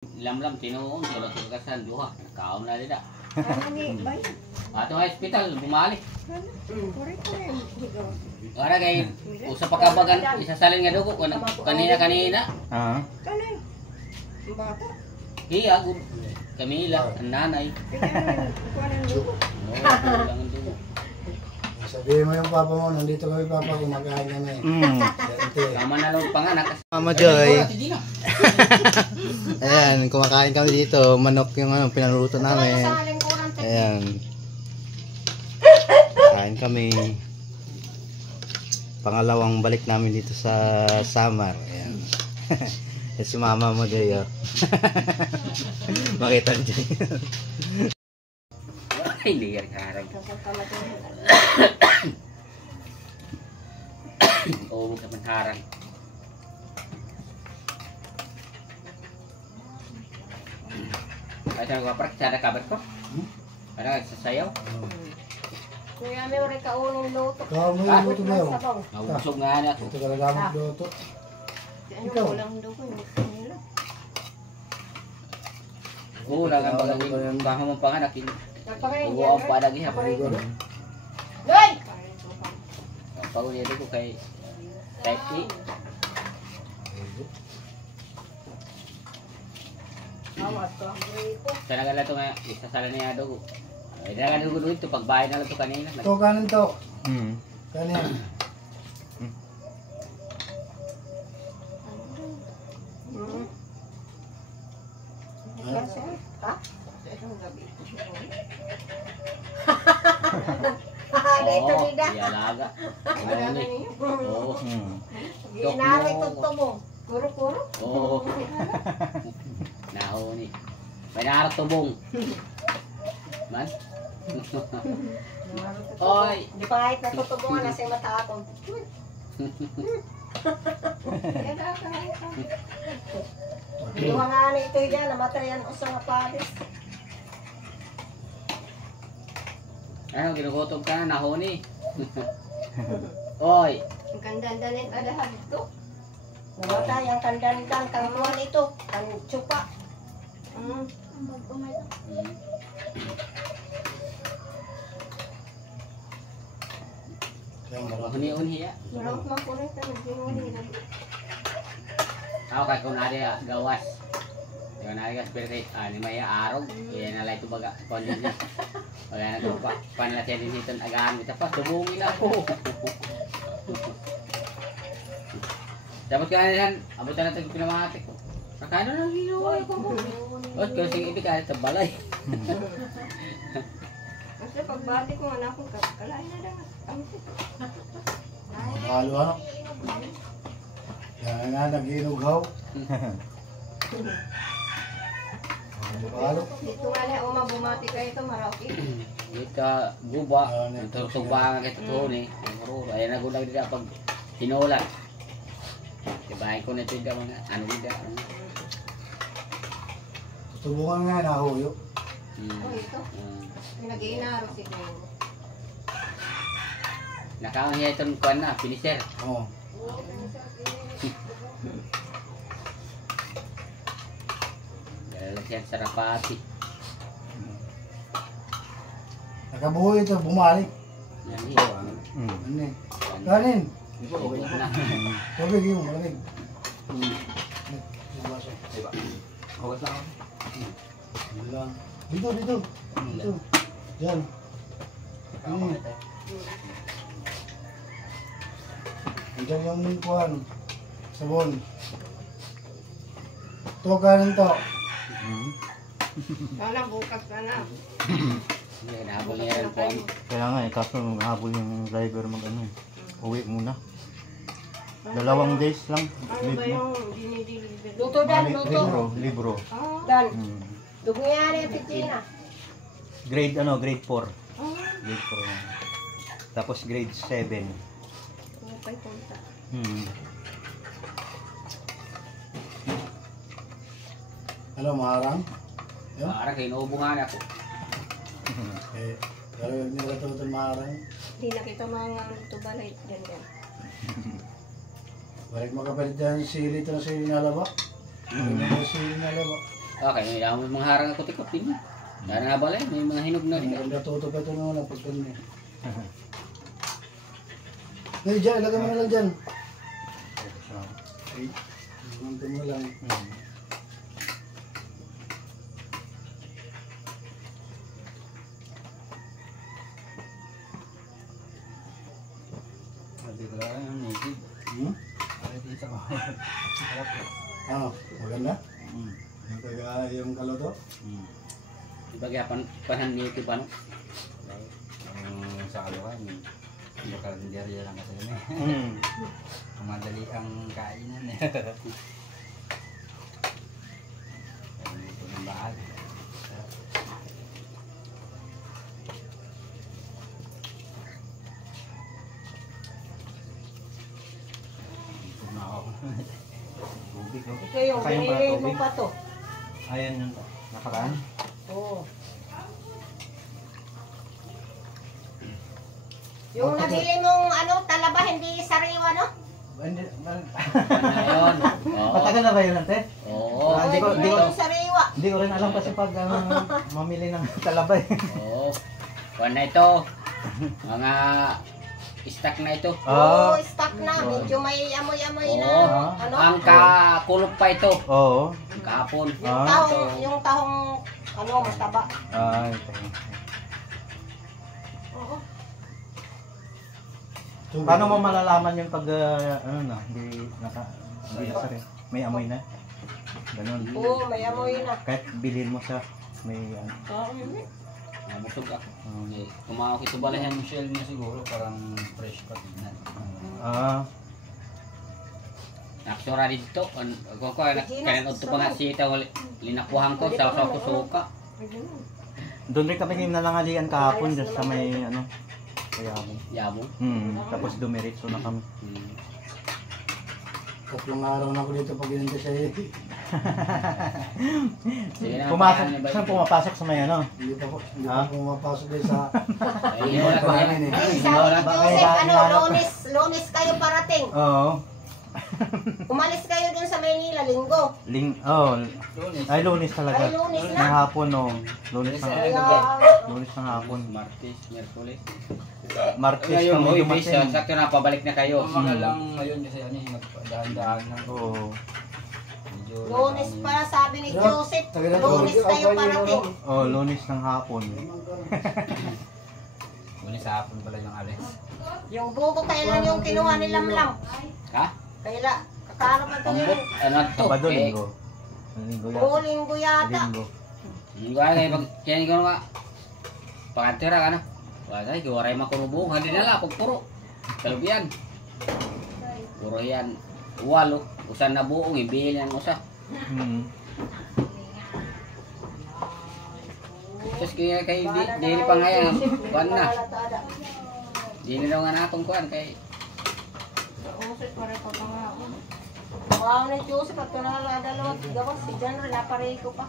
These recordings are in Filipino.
Lam-lam tinuon tulad sa kasan duha. Nakaon na dida. Ani bay. Ato nga hospital bumalik. Korek ko yan. Ora kay usa pa kabagan isasalin nga dugo kanina. Kanay. Bata. Iya gud Camila ang nanay. Kuanan dugo. Ang dugo. Sabihin mo yung papa mo, nandito kami papa, kumakain kami. Tama na lang panganak. Mama Joy. Ayan, kumakain kami dito. Manok yung pinaluluto namin. Ayan. Kain kami. Pangalawang balik namin dito sa Samar. Ayan. Si Mama mo Joy. Makita niyo. Ay, liar karag. Oo, sa panharang. Ay, sa nagpaparak, sada kabat ko? Ano, sasayaw? Kuya may ore ka unong luto. Ikaw mo yung luto mo yun. Mabusog nga na ako. Ito ka nagamit luto. Ano ulang dugo nila. Oo, lang ang pagawin. Baka mong panganak. Nagpakain Oo, ang padagi ha. Loy! Pagawin nito ko kay type E. Awat ko. Sa nagala ito nga, isasala niya dugo. Ay, nagala dugo ito, pagbahay na lang ito kanina. Ito, kanin to. Kanin. Ha? Oo, iyalaga. Oo. Ginaray tutubong. Kuro-kuro. Oo. Nahuni. May naharap tubong. Man? Oy! Di pa kahit natutubungan na siya mataakong. Yung mga ano ito yan, namatayan o sa nga palis. Ano, ginugutom ka na, nahuni. Oy! Ang kandandanin adahan ito. Namatay ang kandandan, kangtuan ito, kang tsupa. Huni-huni ya. Marang makulit na naging Ako kay kung ada gawas. Yung narigas pero ni Maya arog. Yan na ito baga. Kondin niya. Wala na ito pa. Panlatyan din dito agahan kita pa. Subungin ako. Dapat ka na yan. Abutan natin yung pinamatik ko. Kakano lang ginawa ko. O, kasi ibig ka sa balay. Kasi pagbati ko anak ko, kalain na lang. Halo ano? Yan nga, nag-inughaw. Halo. Dito nga na umabumati kayo ito, marauki. Dito ka guba. Tutugbangan kita ito ni. Ayan na gulag dito pag hinulan. Dibahin ko na ito yung mga ano dito. Tutubungan nga, nahuyo. Oh, ito. Pinag-iinaro siguro. Nakaon niya itong kuwan na, finisher. Oo. Lalagyan sa rapati. Nakabuhay ito, bumalik. Yan iyo. Ano eh? Kanin. Tubig yung malamig. Hugas lang ako. Lang. Dito, dito. Dito. Yan. Andiyan yung kuhan. Sabon. Ito, kanin to. Sana bukas na na. Hindi, nahabol niya rin po. Kaya nga kaso maghabol yung driver uwi muna. 2 days lang. Ano ba yung dinideliver? Luto dan, luto. Libro. Dan. Dugo yan yung titina. Grade 4. Grade 4. Tapos grade 7. Okay, punta. Ano, maharang? Para kayo naubungan ako. Pero huwag nila ito maharang. Hindi na kita mga luto balay. Ganyan. Balik makapalit yan sili ito na sili na laba. Sili na laba. Okay, may mga harang ako tikot din. Kaya nga balay, may mga hinog na rin. Maganda tutok ito na pag ganun. Ngayon dyan, ilagay mo na lang dyan. Nandun mo lang. Sabi ko lang yung native. Dito ko. Maganda? Yung taga yung kaloto? Diba kaya panang native ano? Sa Caloocan, yung kalendarya lang kasi yun eh. Madali ang kainan eh. Ito ng bahal. Tubig, oh. Ito yung Kaya pala binili mo tubig. pa to. Ayan yun. Nakaraan. Oo. Yung nabili mong ano, talaba, hindi sariwa, no? Hindi, Ayun. Oo. matagal na ba yun, ate? Oo. Ah, di ko- Hindi yung sariwa. Hindi ko rin alam kasi pag mamili ng talabay. Oo. Kuwan na ito. Mga stock na ito. Oo, stock na. Medyo may amoy-amoy na. Oo. Ano? Ang kakulog pa ito. Oo. Kahapon. Yung tahong, ano, mataba. Ay, Oo. paano mo malalaman yung pag, ano na, hindi na rin. May amoy na. Ganun. Oo, may amoy na. Kahit bilhin mo siya, may ano. Busog ako. Okay. Kumawak ito Bala balayan. yung shell niya siguro parang fresh pa tingnan. Ah, Naksura dito. Kung ko, kailan ito pa nga sita. Linakuhan ko sa suka. doon rin kami nanangalian kahapon dyan sa may, ano, kaya mo. Yabo. Tapos dumiretso na kami. Tatlong araw na ako dito pag ginanda siya eh. Sige na. Pumasok, paano ba saan ito? pumapasok sa may ano? Hindi pa Ha? ako pumapasok din sa Ay, wala ko yan. bahanin eh. Ay, Wala. sabi ni Joseph, ano, Bakit? lunes kayo parating. Oo. Umalis kayo dun sa Maynila, linggo. Ay, lunes talaga. Ay, lunes na. Ng hapon, oh. Lunes ng lunes ng hapon. Martes, Miyerkules. Martes Ngayon, kami Luis, dumating. sakto na, pabalik na kayo. Umaga lang ngayon kasi ano yung nagdahan-dahan lang. Oo. Medyo Lunes pa, sabi ni Joseph, Tagal na lunes kayo parating. Oh, lunes ng hapon. Lunes sa hapon pala yung alis. Yung buko, kailan yung kinuha ni Lamlam? Ha? Kailan? Kakalo pa ito Ambot, yun. ano to? Sabado, Eh, linggo. Linggo yata. Oo, linggo yata. Linggo. Hindi ko alam, pag kaya ko nga, pangantira ka na. Wala, gawaray makurubo, hindi na lang, pagpuro. Kalubian. Puro yan. Walo, usan na buong, ibigil yan usa. Tapos kaya kay di pa ngayon, kuhan na. Di na daw nga natong kuhan kay Wow, na Joseph, at ito na lang dalawa. Gawas, si John, naparehi ko pa.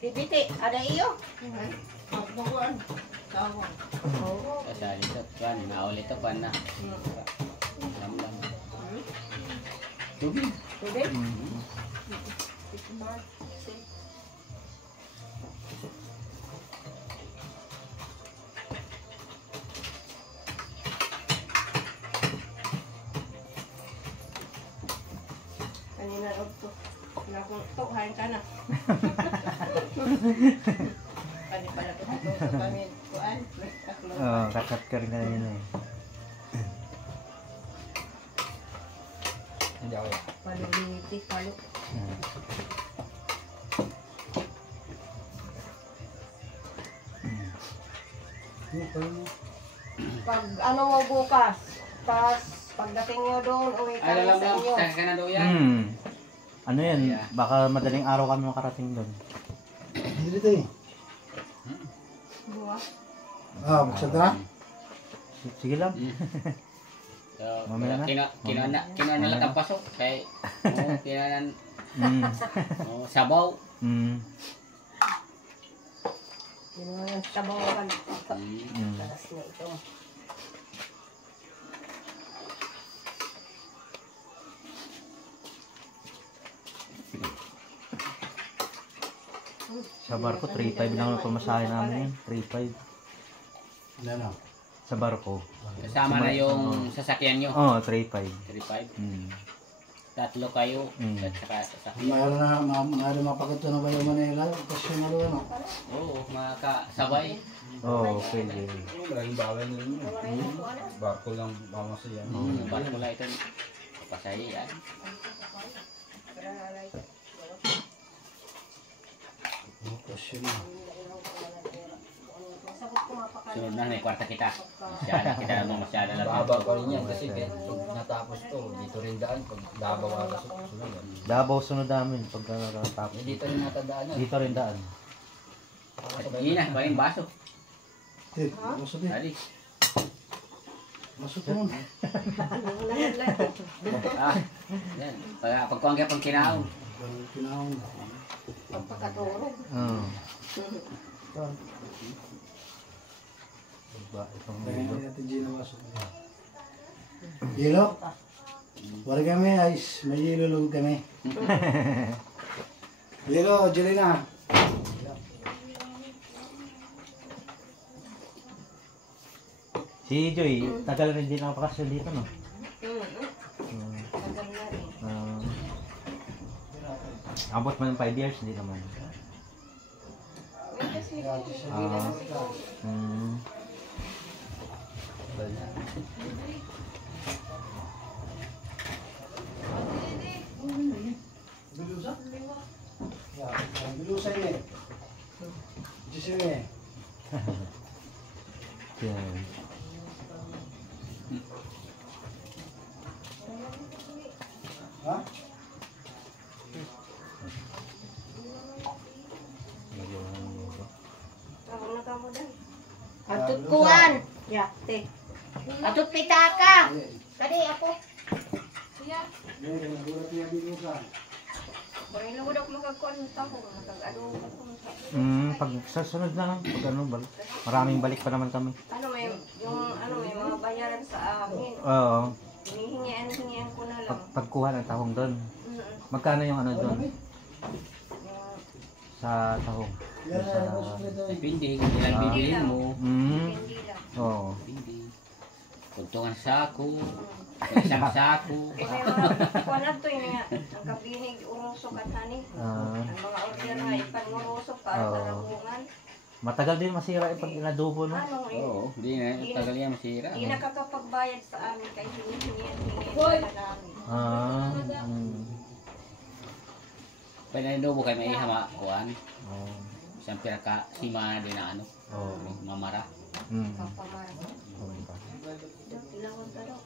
Bibiti, ada iyo? kasali to, kuhan, naulit to, kuhan na. Lamlam. Tubig. Tubig? Kanina ito. Nakutok, hain ka na. Kani pala ito sa kami. Kuan? Oo, kakat ka rin na yun eh. Hindi ako yan. Paluliti, palu. Pag ano mo bukas, pagdating nyo doon, uwi ka Ay, na alam sa mo, inyo. kaya ka na daw yan. Ano yan? Yeah. Baka madaling araw kami makarating doon. Hindi dito eh. Buksan ka na? Sige lang. So, Mamaya na. kinuha na lang ang pasok. Kay, kinuha Mm. Oh, sabaw. Mm. Yun nga yung tabangan. Mm. Taras na ito. Sa barko, 3.5 lang ang pamasahe namin yun. 3.5. Ano? Sa barko. Kasama na yung sasakyan nyo. Oo, 3.5. 3-5. Mm. Tatlo kayo. Mm. At saka sasakyan. Mayroon na, mayroon mapakita na kayo Manila. Kasi ano. Oo, makakasabay. Oo, pwede. Maraming bagay na rin yun. Barko lang mamasaya. Para mula ito. Papasahi yan. Kasi na. Sunod na, may kwarta kita. Kita naman masyada lang. Baba pa rin yan kasi pag natapos to, dito rin daan. Pag Davao ata sunod yan. Davao sunod namin pagka nakatapos. Eh, dito rin natandaan yan. Dito rin daan. Hindi na, ba yung baso? Tik, masuk din. Tadi. Masuk mo. Ah, yan. Pagkuhan kayo pang kinaon. Pinahon. Pagpakaturog. Oo. Diba, itong Kaya lilo. natin Gino masuk. Yelo? Wala kami, ayos. May yelo lang kami. Yelo, Jelena. Si Joy, tagal rin din nakapakasyon dito, no? Tagal na rin. Abot man ng 5 years, hindi naman. Mm. Bilusa? Ya, bilusa ini. Di sini. Yan. Ha? Atut kuan. Ya, te. Atut pitaka. Tadi ako. Ini gulat niya bilusa. Bang ilo udah magkakuan tahu, magkagano ako. Pag sa sunod na lang, pag ano, maraming balik pa naman kami. Ano may may mga bayaran sa amin. Oo. Hinihingian ko na lang. Pagkuha ng tahong doon. Magkano yung ano doon? Sa tahong. Yan Sa... na, masuk ito. Depende kung ilang bibilin mo. Hindi lang. Oo. Depende. Kuntungan sako. Isang sako. May mga kuan ato yung nga ang kabinig urusok at hani. Ang mga order na ipanurusok para sa rabungan. Matagal din masira pag inadobo, no? Ano eh. Oo, hindi na. Tagal yan masira. Hindi nakakapagbayad sa amin kay hinihingian na namin. Pwede na dobo kayo may hama. Kuhan. Oo. Isang piraka sima din na ano. Oo. Mamara. Papamarang. Ilawag ka daw.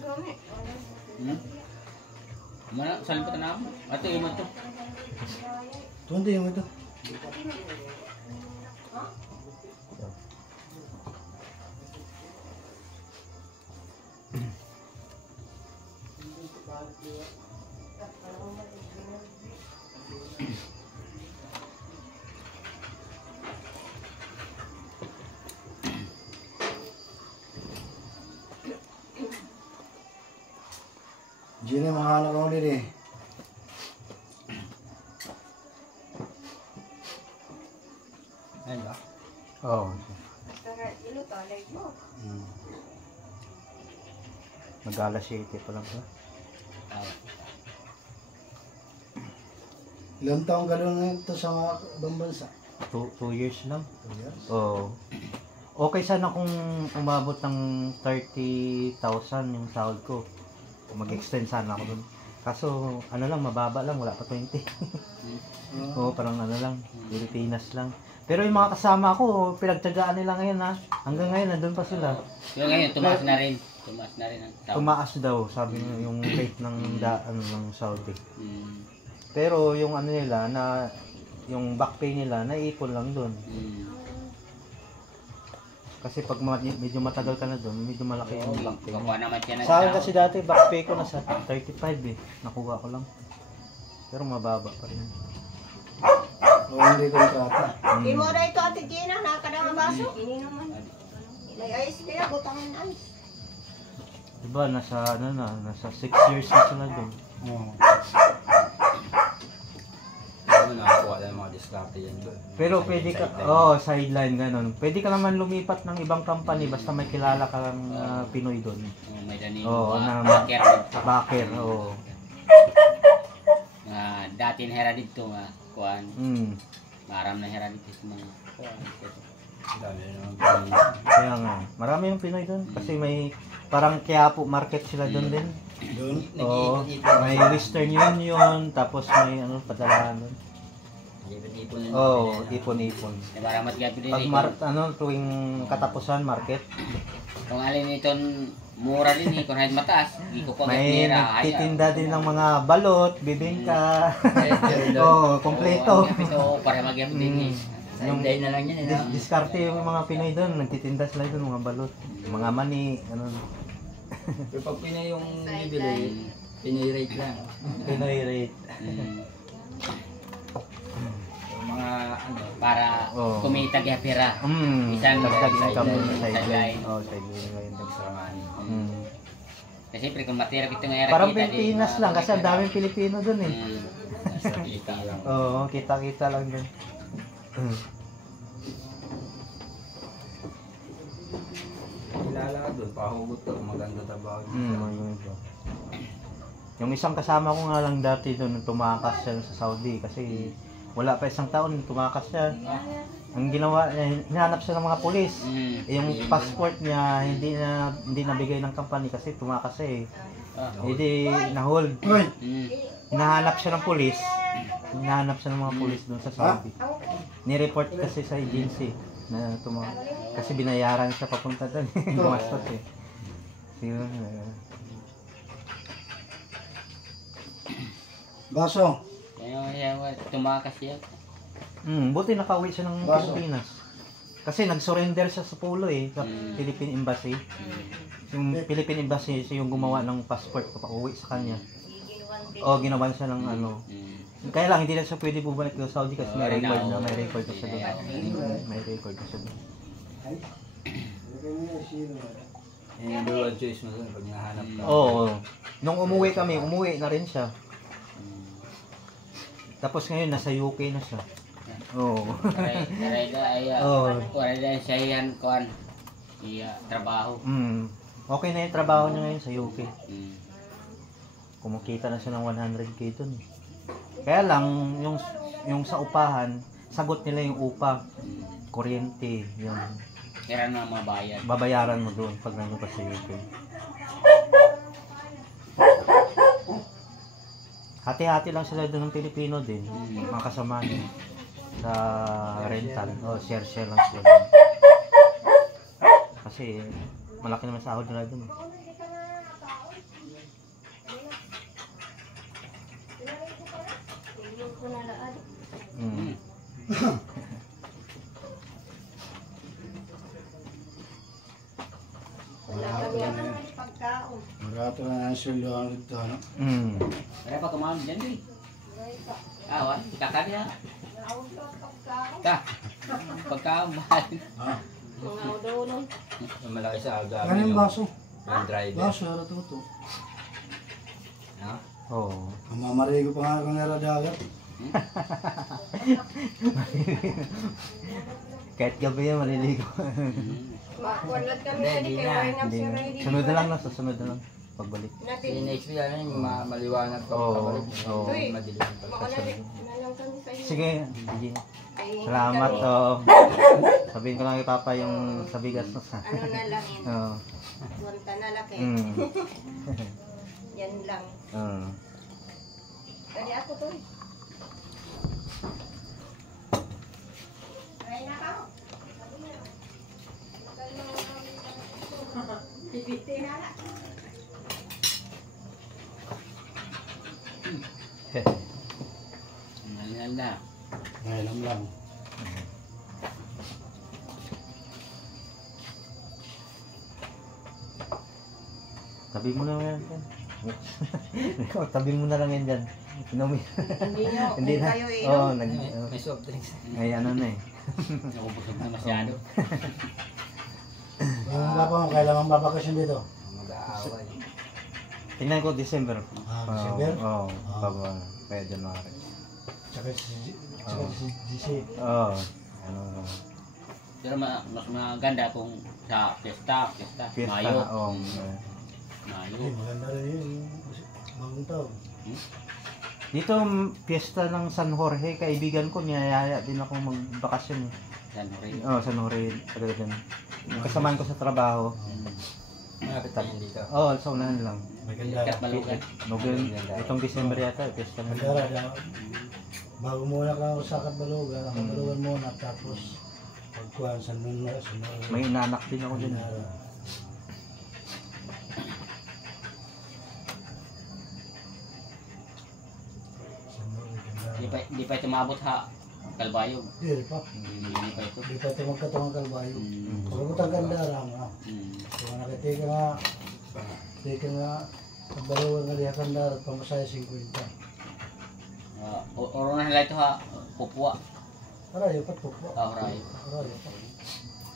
Dami. Mana salimutan na ako. Ato yung ito. Tunti yung ito. Gini mahala ko din eh. Ayun ba? Oo. Tara, ilo talay mo. Mag-alas 7 pa lang ba? Ilang taong gano'n na ito sa mga ibang bansa? 2 years lang. 2 years? Oo. Okay sana kung umabot ng 30,000 yung sahod ko. Mag-extend sana ako dun. Kaso, ano lang, mababa lang, wala pa 20. Oo, parang ano lang, Pilipinas lang. Pero yung mga kasama ko, pinagtyagaan nila ngayon ha. Hanggang ngayon, nandun pa sila. So ngayon, tumaas na rin. Tumaas na rin ang tao. Tumaas daw, sabi nyo, yung rate ng, ng Saudi. Mm. Pero yung ano nila, na yung back pay nila, naiipon lang doon. Kasi pag medyo matagal ka na doon, medyo malaki yung back pay. Kukuha naman siya ng Sa akin tao. kasi dati, back pay ko nasa 35 eh. Nakuha ko lang. Pero mababa pa rin. O hindi kontrata. Di mo na ito, Ate Gina, nakakadang ang baso. Ini naman. Ilay ayos nila, butangan ayos. Diba, nasa 6 years na sila doon. Oo. Ano nakakuha lang mga diskarte yan doon. Pero pwede ka, sideline ganun. Pwede ka naman lumipat ng ibang company basta may kilala ka lang Pinoy doon. May dani Na backer. backer, oo. Dati na hera dito nga kuan. Maram na hera dito sa mga kuan. Dami naman Pinoy. Kaya nga, marami yung Pinoy doon kasi may parang Quiapo market sila doon din. Doon. Oo, may Western Union, tapos may padalahan doon. Ipon-ipon yun. Oo, ipon-ipon. Maramat gabi din. Pag tuwing katapusan market, Kung alin iton mura din kung kahit mataas, di ko may nagtitinda din ng mga balot, bibingka. Oo, kompleto. Ito para magyapon din. Yung Day na lang yan. diskarte yung mga Pinoy doon, nagtitinda sila doon, mga balot, mga mani, ano. Pero pag Pinoy yung bibili, Pinoy rate lang. Pinoy rate. Yung mga ano, Para kumita kaya pera. Isang Dagdag income sideline. doon sa sideline. Sideline. Sideline ngayon. extra money. Kasi siyempre kung matira kita nga Parang Pilipinas lang, kasi ang daming Pilipino doon eh. Basta kita lang. Oo, kita-kita lang doon. Kilala ka doon, pahugot ka kung maganda trabaho. Yung isang kasama ko nga lang dati doon, tumakas siya sa Saudi kasi wala pa isang taon, tumakas siya. Ang ginawa niya, hinahanap siya ng mga pulis. Yung passport niya hindi nabigay ng company kasi tumakas siya eh. Hindi na-hold. Hinahanap siya ng pulis. Hinahanap siya ng mga pulis doon sa Saudi. Ni-report kasi sa agency na kasi binayaran siya papunta doon. Gumastos eh. Baso. Kaya tumakas siya. Buti nakauwi siya ng Baso. Pilipinas. Kasi nag-surrender siya sa Polo eh, sa Philippine Embassy. Yung Philippine Embassy siya yung gumawa ng passport papauwi sa kanya. O ginawan siya ng ano. Kaya lang hindi na siya pwede bumalik sa Saudi kasi may record na, may record na siya doon. May record na siya doon. Yung dual choice mo doon pag nahanap ka. Oo. Nung umuwi kami, umuwi na rin siya. Tapos ngayon nasa UK na siya. Oo. Wala dahil siya yan kuan. Trabaho. Okay na yung trabaho niya ngayon sa UK. Kumukita na siya ng 100k doon. Kaya lang yung sa upahan, sagot nila yung upa, kuryente, yung Kaya na mga bayan. babayaran mo doon pag nandun ka sa UK. Hati-hati lang sila doon ng Pilipino din, mga kasama niya sa rental. Share lang sila doon. Kasi malaki naman sahod nila doon. Marato na ang sweldoan dito, ano? Kaya pa kumain dyan din. Awan, kakanya. Pagkaon mahal. Yung malaki sa aga. Ano yung baso? Yung driver. Baso, ratuto. Ha? Oo. Ang mamarigo pa nga kung nara dagat. Kahit gabi yan, maliligo. Makulat kami tadi kay Ryan Hindi na. Sunod na lang na, susunod na lang. Pagbalik. Yung next week ano yung maliwanag pa Oo, pabalik. oo. Madilim pa. Nalang kami sa iyo. Sige, sige. Ay, Salamat. kami, Oh. Sabihin ko lang kay Papa yung sa bigas na sa. Ano na lang yun. Oo. Punta na laki. Yan lang. Kaya ako to eh. Ay, nakaw. Bibiti na lang. Mahal na. Ngayon lang. Tabi mo na yan. Tabi mo na lang yan dyan. Inumin. Hindi nyo, Hindi na. kayo Oo, inom. May soft drinks. ay ano na eh. Nakubusog na masyado. Yung papa mo, kailangan babakasyon dito. Mag-aaway. Tingnan ko December. December? Oo, Ah. baba. Kaya January. Tsaka si GC. Oo. Ano, Pero mas maganda kung sa piyesta, fiesta. Mayo. Oo. Mayo. Maganda rin yun. Bagong taon. Dito, piyesta ng San Jorge, kaibigan ko, niyayaya din ako magbakasyon eh. San Jorge. Oo, San Jorge, talaga dyan. Kasamaan ko sa trabaho. Malapit tayo dito. Oo, sa unahan lang. Maganda. Kat Balugan. Itong December yata, piyesta na. Maganda. Bago muna ka sa Katbalugan, Katbalugan muna, tapos pagkuhan sa Nunla, sa Nunla. May inanak din ako dyan. Di pa ito maabot ha. Kalbayog. Hindi pa. Hindi pa ito. Hindi pa ito magkatungang kalbayo. Mm. Pagkabot ang ganda lang. Mm. Kung nakitika nga, Katbalugan nga diha kanda at pamasaya 50. Oro na nila ito ha. Pupua. Arayo pa po. Arayo. Arayo pa.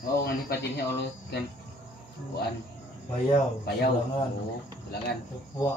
Oo, hindi pa din siya ulo kan kuan. Bayaw. Bayaw. Silangan. Oo, silangan. Pupwa.